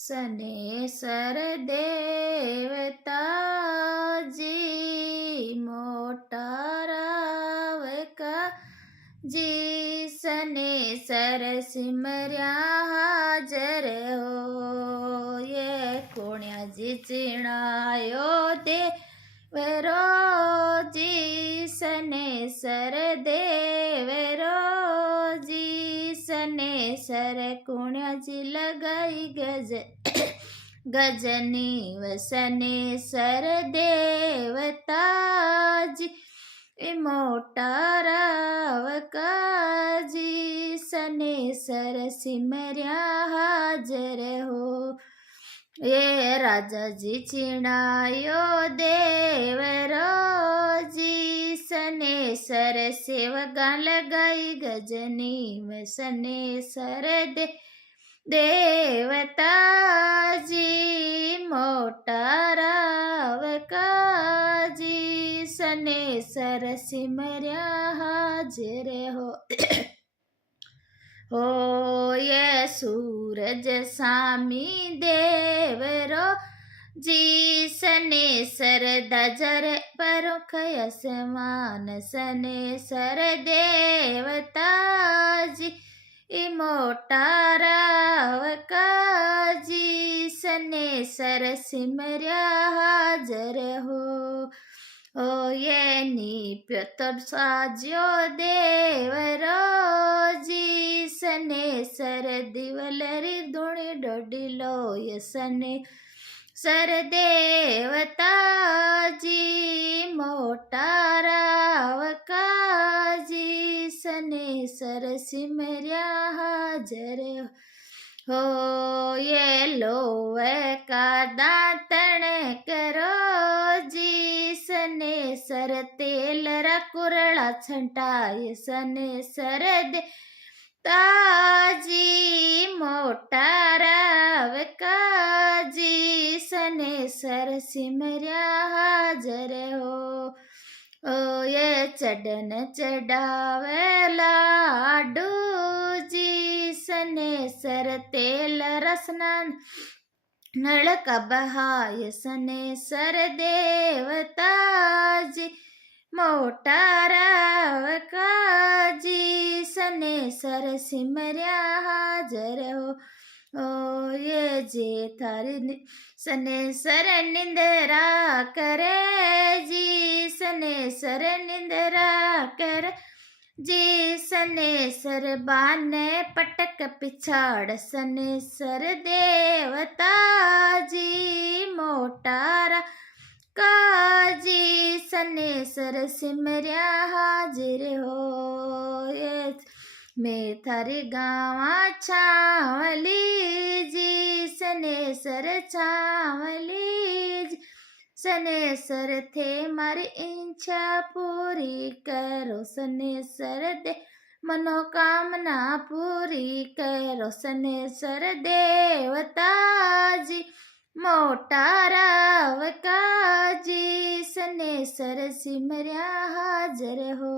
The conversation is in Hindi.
सनेसर देवताजी मोटा रावका जी सनेसर सिमर्या हाजर हो ये कोण्याजी चिणायो देवरो जी सनेसर देवरो जी सनेसर कुण्याजी लगाई गज गजनी वसनेसर देवताजी मोटा रावकाजी सनेसर सिमर्या हाजर हो ये राजाजी चिणायो देवरो जी सनेसर सेवगा लगाई गजनी में सनेसर देवताजी मोटा रावकाजी सनेसर सिमर्या हाजर हो हो ये सूरज सामी देवरो जी सनेसर दजर परुख असमान सनेसर देवताजी मोटा रावकाजी सनेसर सिमर्या हाजर हो ओ ये निप्यतर साज्यो देवरो जी सनेसर दिवलरी धुणी डोडिलो ये सनेसर देवताजी मोटा रावकाजी सनेसर सिमर्या हाजर हो ये लोवे का दातण करो जी सनेसर तेल कुरला छंटाय सनेसर दे ताजी मोटा रावकाजी सनेसर सिमर्या हाजर हो ओ ये चढ़न चढ़ावे लाडू जी सनेसर तेल रसना नड़क बहाय सनेसर देवताजी मोटा रावकाजी सनेसर सिमर्या हाजर हो ओ ये जे थारी सनेसर निंदरा करे जी सनेसर निंदरा कर जी सनेसर बाने पटक पिछाड़ सनेसर देवताजी मोटा काजी सनेसर सिमर्या हाजिर हो ये मैं थारी गावा छावली जी सनेसर छावली जी सनेसर थे मारी इच्छा पूरी करो सनेसर दे मनोकामना पूरी करो सनेसर देवताजी मोटा रावकाजी सनेसर सिमर्या हाजर हो।